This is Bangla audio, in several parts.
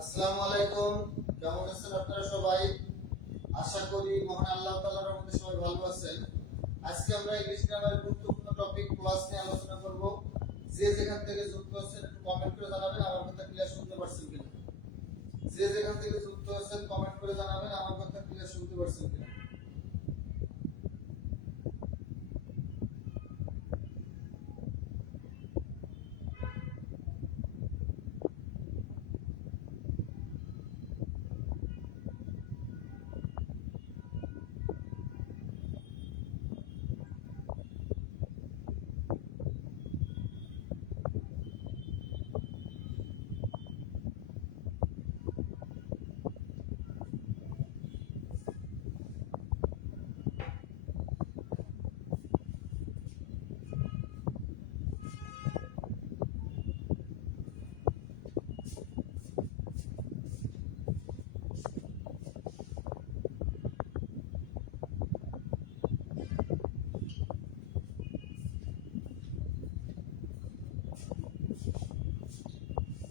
আসসালামু আলাইকুম। কেমন আছেন আপনারা সবাই? আশা করি মহান আল্লাহ তাআলার রহমতে সবাই ভালো আছেন। আজকে আমরা ইংলিশ গ্রামারের গুরুত্বপূর্ণ টপিক ক্লাস নিয়ে আলোচনা করব। যে যেখান থেকে যুক্ত আছেন একটু কমেন্ট করে জানাবেন আমার কথা ক্লিয়ার শুনতে পারছেন কিনা। যে যেখান থেকে যুক্ত আছেন কমেন্ট করে জানাবেন আমার কথা ক্লিয়ার শুনতে পারছেন কিনা।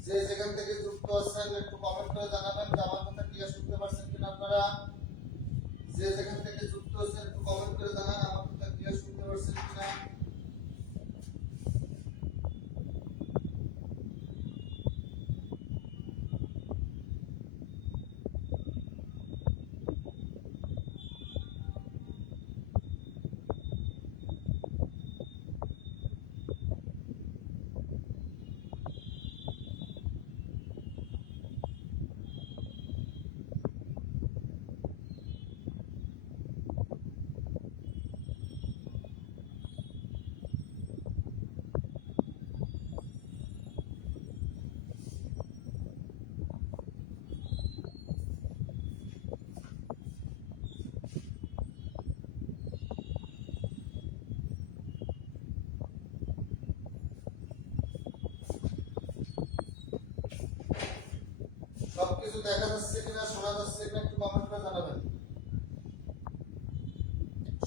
যে যেখান থেকে যুক্ত আছেন একটু কমেন্ট করে জানাবেন যে আমার কথা ক্লিয়ার শুনতে পারছেন কিনা আপনারা। যে যেখান থেকে যুক্ত আছেন একটু কমেন্ট করে জানান আমার কথা ক্লিয়ার শুনতে পারছেন কিনা। সবকিছু দেখা যাচ্ছে কিনা শোনা যাচ্ছে কিনা একটু কমেন্ট করে জানাবেন।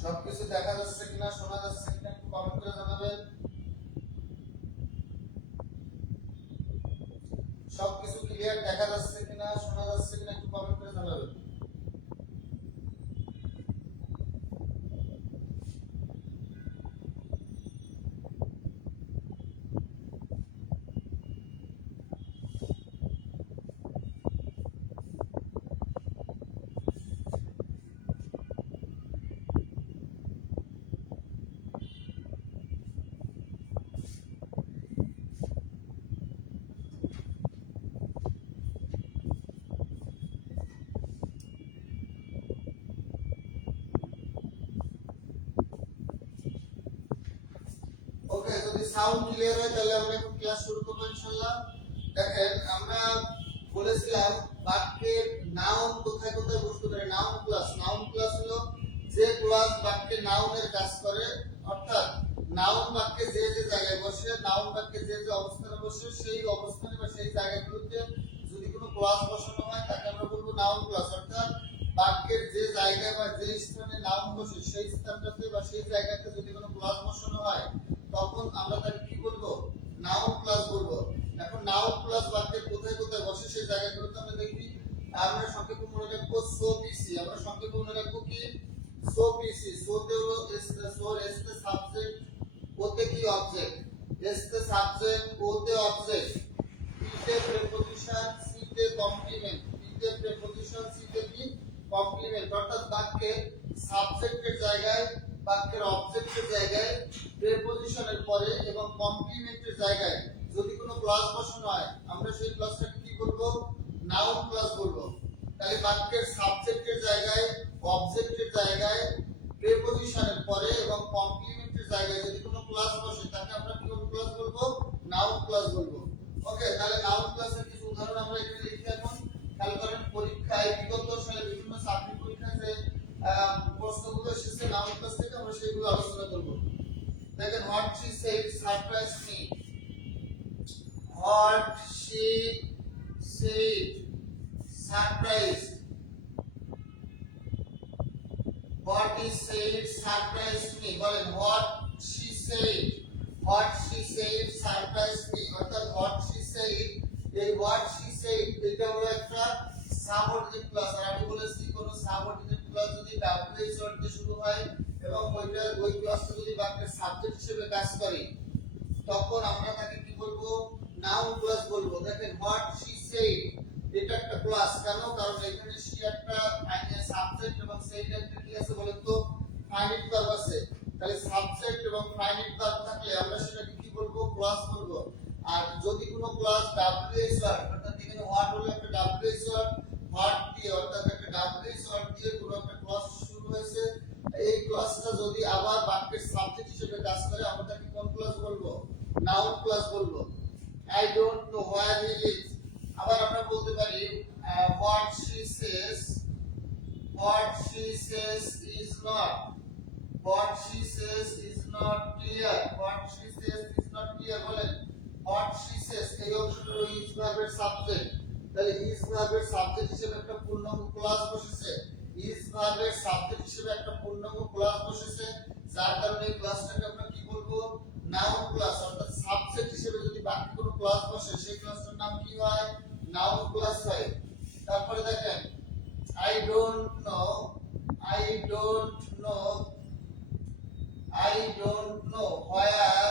সবকিছু দেখা যাচ্ছে কিনা শোনা যাচ্ছে কিনা একটু কমেন্ট করে জানাবেন। সবকিছু ক্লিয়ার দেখা যাচ্ছে কিনা শোনা যাচ্ছে কিনা একটু কমেন্ট করে জানাবেন। ওকে, যদি সাউন্ড ক্লিয়ার হয় তাহলে আমরা এখন ক্লাস শুরু করব ইনশাআল্লাহ। দেখেন আমরা বলেছিলাম বাক্যের নাউন কোথায় কোথায় বসতে পারে। নাউন ক্লাস হলো যে ক্লাস বাক্যে নাউনের কাজ করে, অর্থাৎ নাউন বাক্যে যে যে জায়গায় বসে, নাউন বাক্যে যে যে অবস্থানে বসে সেই অবস্থানে বা সেই জায়গাগুলোতে যদি কোনো ক্লাস বসানো হয় তাকে আমরা বলবো নাউন ক্লাস। অর্থাৎ বাক্যের যে জায়গা বা যে স্থানে নাউন বসে সেই স্থানটাতে বা সেই জায়গাতে যদি কোনো ক্লাস বসানো হয় তখন আমরা তাকে কি বলবো? নাউন ক্লাস বলবো। এখন নাউন ক্লাস বাক্যের কোথায় কোথায় বসে সেই জায়গাগুলোতে আমরা দেখি। আমরা সংক্ষেপে মনে রাখবো সো পিসি। আমরা সংক্ষেপে মনে রাখবো কি? সো পিসি। সোতে হলো সোর এসতে সাবজেক্ট, ওতে কি অবজেক্ট, এসতে সাবজেক্ট, ওতে অবজেক্ট, পিতে প্রিপজিশন, সিতে কমপ্লিমেন্ট, পিতে প্রিপজিশন, সিতে কি কমপ্লিমেন্ট। অর্থাৎ বাক্যের সাবজেক্টের জায়গায়, বাক্যের অবজেক্টের জায়গায়, প্রিপজিশনের পরে এবং কমপ্লিমেন্টের জায়গায় যদি কোনো ক্লজ বসানো হয় আমরা সেই ক্লজটাকে কি বলবো? নাউন ক্লজ বলবো। তাহলে বাক্যের সাবজেক্টের জায়গায়, অবজেক্টের জায়গায়, প্রিপজিশনের পরে এবং কমপ্লিমেন্টের জায়গায় যদি কোনো ক্লজ বসে তাকে আমরা কি ক্লজ বলবো? নাউন ক্লজ বলবো। ওকে, তাহলে নাউন ক্লজের কিছু উদাহরণ আমরা এখানে লিখি। এখন খেয়াল করেন পরীক্ষায় বিগত সালে বিভিন্ন চাকরি পরীক্ষায় যে প্রশ্নগুলো এসেছে নাউন ক্লজ থেকে আমরা সেগুলো আলোচনা করব। দেখেন what she said surprised me. What she said surprised. What he said surprised me. বলেন what she said. What she said surprised me. অর্থাৎ what she said, এই what she said এটা হলো হোয়াট শি সেড এটা একটা ক্লাস কেন কারণ এখানে শি একটা সাবজেক্ট এবং সেড একটা কি আছে বলেন তো ফাইনাইট ভার্ব আছে তাহলে সাবজেক্ট এবং ফাইনাইট ভার্ব থাকলে আমরা সেটাকে কি বলবো ক্লাস বলবো আর যদি কোনো ক্লাস ডব্লিউএস ওয়ার্ড অর্থাৎ এখানে হোয়াট হলো একটা ডব্লিউএস ওয়ার্ড হোয়াট দিয়ে অর্থাৎ একটা ডব্লিউএস ওয়ার্ড দিয়ে কোনো একটা ক্লাস শুরু হয়েছে এই ক্লাসটা যদি আবার বাক্যের সাবজেক্ট হিসেবে কাজ করে আমরা তাকে কোন ক্লাস বলবো নাউন ক্লাস বলবো I don't know where he lives আবার আমরা বলতে পারি what she says is not what she says is not clear what she says is not clear বলেন what she says এই অংশটা is ভার্বের সাবজেক্ট তাহলে is ভার্বের সাবজেক্ট হিসেবে একটা পূর্ণাঙ্গ ক্লাস বসেছে is ভার্বের সাবজেক্ট হিসেবে একটা পূর্ণাঙ্গ ক্লাস বসেছে যার কারণে এই ক্লাসটাকে আমরা কি বলবো নাউন ক্লাস অর্থাৎ সাবজেক্ট হিসেবে যদি বাকি কোনো ক্লাস বসে সেই ক্লাসটার নাম কি হয় নাউন ক্লাস হয় তারপরে দেখেন I don't know where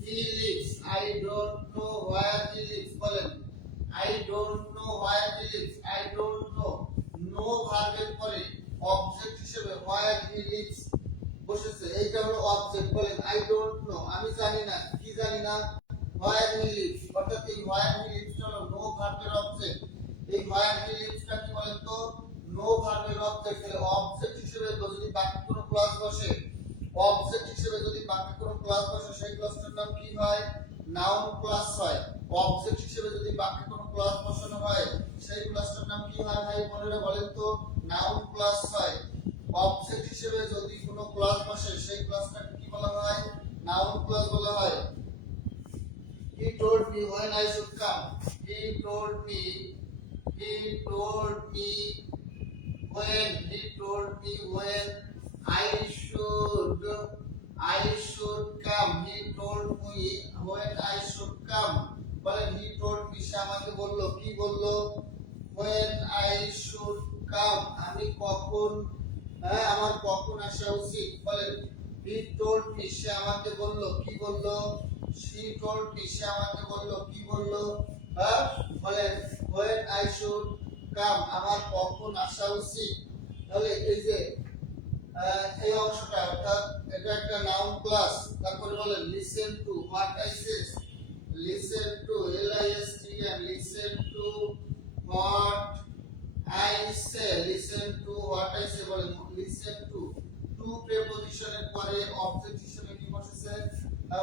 he lives I don't know where he lives বলেন I don't know where he lives I don't know no ভার্বের পরে অবজেক্ট হিসেবে where he lives বসেছে এইটা হলো অবজেক্ট বলেন I don't know আমি জানি না কি জানি না where he lives অর্থাৎ এই where he lives হলো no ভার্বের অবজেক্ট এই where he lives টা কি বলেন তো no ভার্বের অবজেক্ট তাহলে অবজেক্ট হিসেবে যদি বাকি কোনো ক্লাস বসে অবজেক্ট হিসেবে যদি বাকি কোনো ক্লাস বসে সেই ক্লাসটার নাম কি হয় নাউন ক্লাস হয় অবজেক্ট হিসেবে যদি বাকি কোনো ক্লাস বসানো হয় সেই ক্লাসটার নাম কি হয় ভাই বোনেরা বলেন তো নাউন ক্লাস হয় অবজেক্ট হিসেবে যদি কোনো ক্লাস বসে সেই ক্লাসটাকে কি বলা হয় নাউন ক্লাস বলা হয় he told me when I should come he told me when I should come he told me when I should come বলেন he told me সে আমাকে বললো কি বললো when I should come আমি কখন আমার কখন আসা উচিত বলেন he told me সে আমাকে বললো কি বললো she told me সে আমাকে বললো কি বললো বলেন when I should come আমার কখন আসা উচিত তাহলে এই যে এই অংশটা অর্থাৎ এটা একটা নাউন ক্লাস তারপরে বলেন listen to what I says listen to listen listen to what I say listen to what I say বলেন listen to প্রেপজিশনের পরে অবজেক্ট হিসেবে কি বসেছে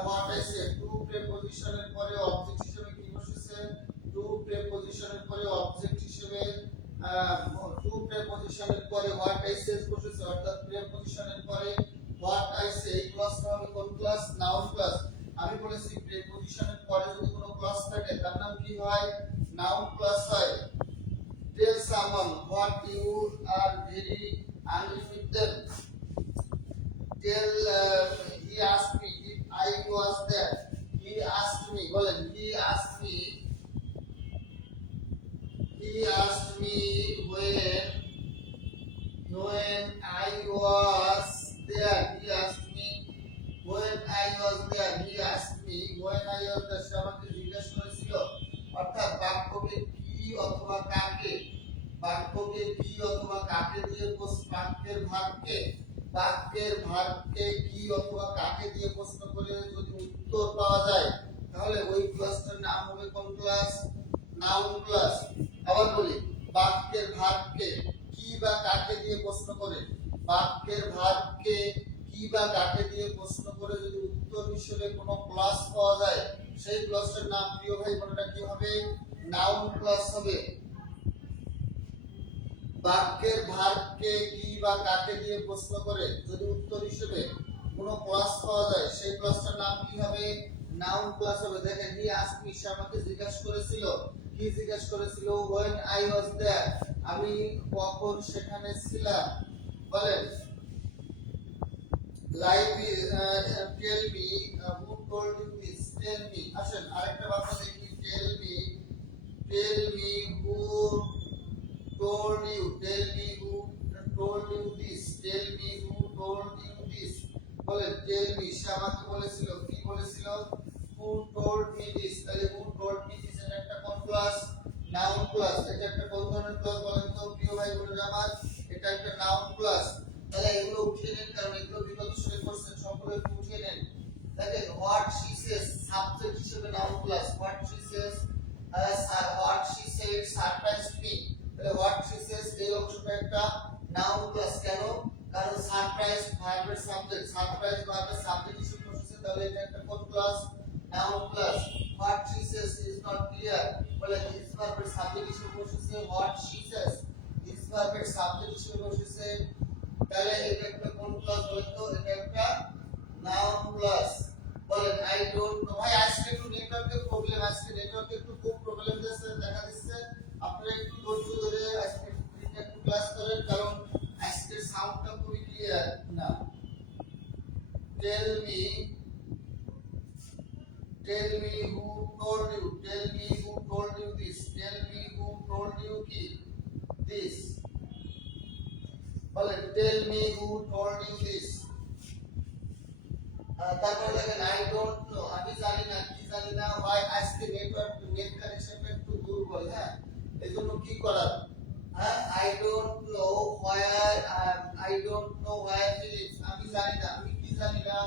what I say প্রেপজিশনের পরে অবজেক্ট হিসেবে কি বসেছে প্রেপজিশনের পরে অবজেক্ট হিসেবে প্রেপজিশনের পরে what I say বসেছে অর্থাৎ প্রেপজিশনের পরে what I say এই ক্লাসটা হবে কোন ক্লাস নাউন ক্লাস আমি বলেছি প্রেপজিশনের পরে যদি কোনো ক্লাস থাকে তার নাম কি হয় নাউন ক্লাস হয় tell someone what you are very angry with them he asked me if I was there he asked me বলেন he asked me when I was there he asked me when I was there he asked me when I was there সে আমাকে জিজ্ঞেস করেছিল অর্থাৎ বাক্যকে কি অথবা কাকে দিয়ে বাক্যের ভার্বকে কি অথবা কাকে দিয়ে প্রশ্ন করে যদি উত্তর পাওয়া যায় তাহলে ওই ক্লাসটার নাম হবে কোন ক্লাস নাউন ক্লাস আবার বলি বাক্যের ভার্বকে কি বা কাকে দিয়ে প্রশ্ন করে বাক্যের ভার্বকে কি বা কাকে দিয়ে প্রশ্ন করে যদি উত্তর হিসেবে কোনো ক্লাস পাওয়া যায় সেই ক্লাসটার নাম প্রিয় ভাই বোনেরা কি হবে নাউন ক্লাস হবে বাক্যের ভার্বকে কি বা কাকে দিয়ে প্রশ্ন করে যদি উত্তর হিসেবে কোনো ক্লাস পাওয়া যায় সেই ক্লাসটার নাম কি হবে নাউন ক্লাস হবে দেখেন হি আস্কড মি সে আমাকে জিজ্ঞাসা করেছিল কি জিজ্ঞাসা করেছিল when I was there আমি কখন সেখানে ছিলাম বলেন live tell me who told you this tell me আসেন আরেকটা বাক্য দেখি tell me who told you this বলেন tell me সে আমাকে বলেছিল কি বলেছিল who told me this তাহলে who told me this এর একটা কোন ক্লাস, এটা একটা কোন ধরনের ক্লাস বলেন তো প্রিয় ভাই বোনেরা আমার? এটা একটা নাউন ক্লাস। তাহলে এগুলো উঠিয়ে নেন, কারণ এগুলো বিগত সালে কোশ্চেন, সবগুলো একটু উঠিয়ে নেন। দেখেন হোয়াট শি সেজ সাবজেক্ট হিসেবে noun class, what she says what she said surprised me. তাহলে হোয়াট শি সেজ এই অংশটা একটা নাউন ক্লাস। কেন? কারণ সারপ্রাইজ ভার্বের সাবজেক্ট, সারপ্রাইজ ভার্বের সাবজেক্ট হিসেবে বসেছে, তাহলে এটা একটা কোন class? Noun class. What she says is not clear, বলে দিস ভার্বের সাবজেক্ট হিসেবে বসেছে হোয়াট শি সেজ, দিস ভার্বের সাবজেক্ট হিসেবে বসেছে, তাহলে এটা একটা কোন ক্লাস বলেন তো? এটা একটা নাউন ক্লাস। বলেন আই ডোন্ট নো। ভাই আজকে একটু নেটওয়ার্কের প্রবলেম, আজকে নেটওয়ার্কে একটু খুব প্রবলেম দেখা দিচ্ছে। আপনারা একটু ধৈর্য ধরে আজকে একটু ক্লাস করেন, কারণ আজকের সাউন্ডটা খুবই ক্লিয়ার না। Tell me who told you, tell me who told you this, tell me who told you কি this, বলেন tell me who told you this। তারপর দেখেন আই ডোন্ট নো, আমি জানি না, কি জানি না। হয় আজকে নেটওয়ার্ক নেট কানেকশনটা একটু দুর্বল, হ্যাঁ, এজন্য কি করার, হ্যাঁ, I don't know where, I don't know where he lives, আমি জানি না, আমি কি জানি না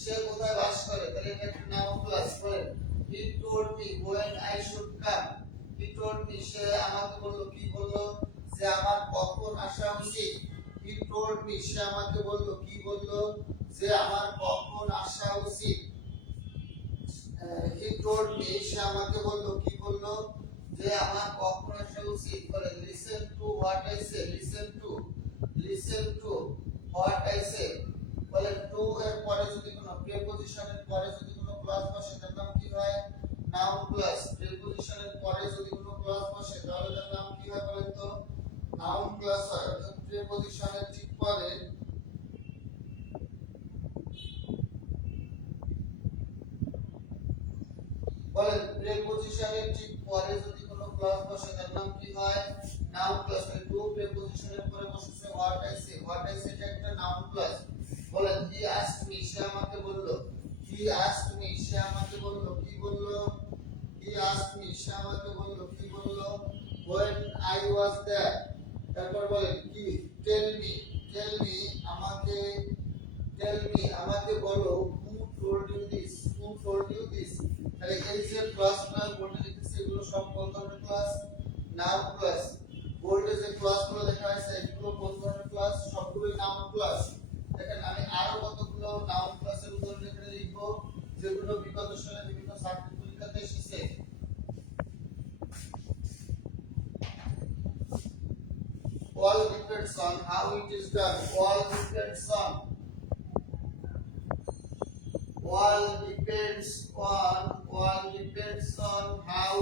সে কোথায় বাস করে। তাহলে এটা একটা নাউন ক্লাস। বলেন he told me when I should come, he told me সে আমাকে বলল, কি বলল? যে আমার কখন আসা উচিত। হি টোল্ড মি সে আমাকে বলল, কি বলল? যে আমার কখন আসা উচিত। হি টোল্ড মি সে আমাকে বলল, কি বলল? যে আমার কখন আসা উচিত। বলেন listen to what I say, listen to what I say. বলেন টু এর পরে যদি কোনো প্রিপজিশনের পরে যদি কোনো ক্লজ বসে তার নাম কি হয়? Noun clause. প্রিপজিশনের পরে যদি কোনো ক্লজ বসে তাহলে তার নাম কি হয় বলেন তো? নাউন ক্লজ হয়। অর্থাৎ প্রিপজিশনের ঠিক পরে বলেন প্রিপজিশনের ঠিক পরে যদি কোনো ক্লজ বসে তার নাম কি হয়? Noun clause. টু প্রিপজিশনের পরে বসেছে what I say, what I say এটা একটা নাউন ক্লজ। বলেন হি আস্কড মি সে আমাকে বলল, হি আস্কড মি সে আমাকে বলল, কি বলল? হি আস্কড মি সে আমাকে বলল, কি বলল? when I was there। তারপর বলেন কি? টেল মি আমাকে, টেল মি আমাকে বলো who told you this, who told you this। তাহলে এই যে ক্লাসটা বোর্ডে লিখেছি এগুলো সব কোন ধরনের ক্লাস? Noun class. বোর্ডে যে ক্লাসগুলো লেখা আছে এগুলো কোন ধরনের ক্লাস? সবগুলোই নাউন ক্লাস। দেখেন আমি আরো কতগুলো নাউন ক্লাসের উদাহরণ এখানে লিখবো, যেগুলো বিগত সালে বিভিন্ন সাবজেক্ট পরীক্ষাতে এসেছে। all depends on how it is done, all depends on how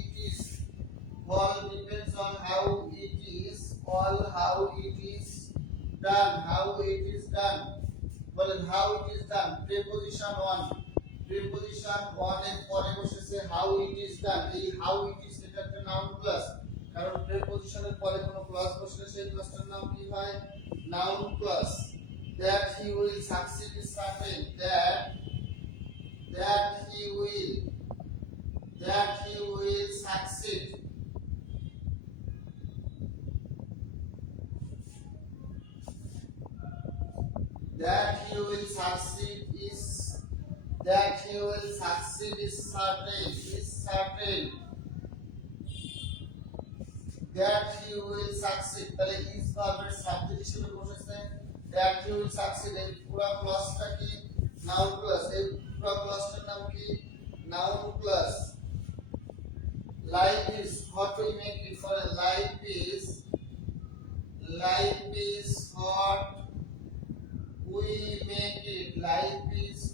it is, all depends on how it is, how it is done, বলেন how it is done। preposition 1 এর পরে বসেছে how it is done। এই how it is এটা একটা নাউন ক্লাস, কারণ প্রিপজিশনের পরে কোনো ক্লজ বসলে সেই ক্লজটার নাম কি হয়? Noun class. that he will succeed is certain, that he will succeed, that he will succeed is certain, that he will succeed। তাহলে is ভার্বের সাবজেক্ট হিসেবে বসেছে that he will succeed। এই পুরো ক্লাসটা কি? Noun class. এই পুরো ক্লাসটার নাম কি? Noun class. life is what we make it, for life is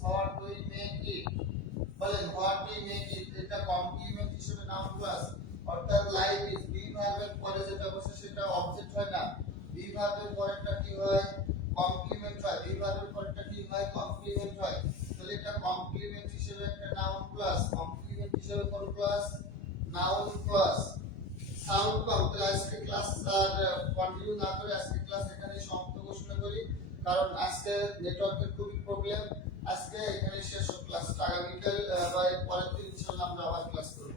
what we make it, বলেন what we make it এটা কমপ্লিমেন্ট হিসেবে নাউন ক্লাস। অর্থাৎ লাইফ ইজ বি ভার্বের পরে যেটা বসে সেটা অবজেক্ট হয় না, বি ভার্বের পরেরটা কি হয়? কমপ্লিমেন্ট হয়। বি ভার্বের পরেরটা কি হয়? কমপ্লিমেন্ট হয়। তাহলে এটা কমপ্লিমেন্ট হিসেবে একটা নাউন ক্লাস, কমপ্লিমেন্ট হিসেবে কোন ক্লাস? Noun class. সাউন্ড কম। তাহলে আজকে ক্লাস কন্টিনিউ না করে আজকে ক্লাস এখানেই সমাপ্ত ঘোষণা করি, কারণ আজকে নেটওয়ার্কের খুবই প্রবলেম। আজকে এখানে শেষ ক্লাসটা, আগামীকাল বা এর পরের দিন ইনশাআল্লাহ আমরা আবার ক্লাস করব।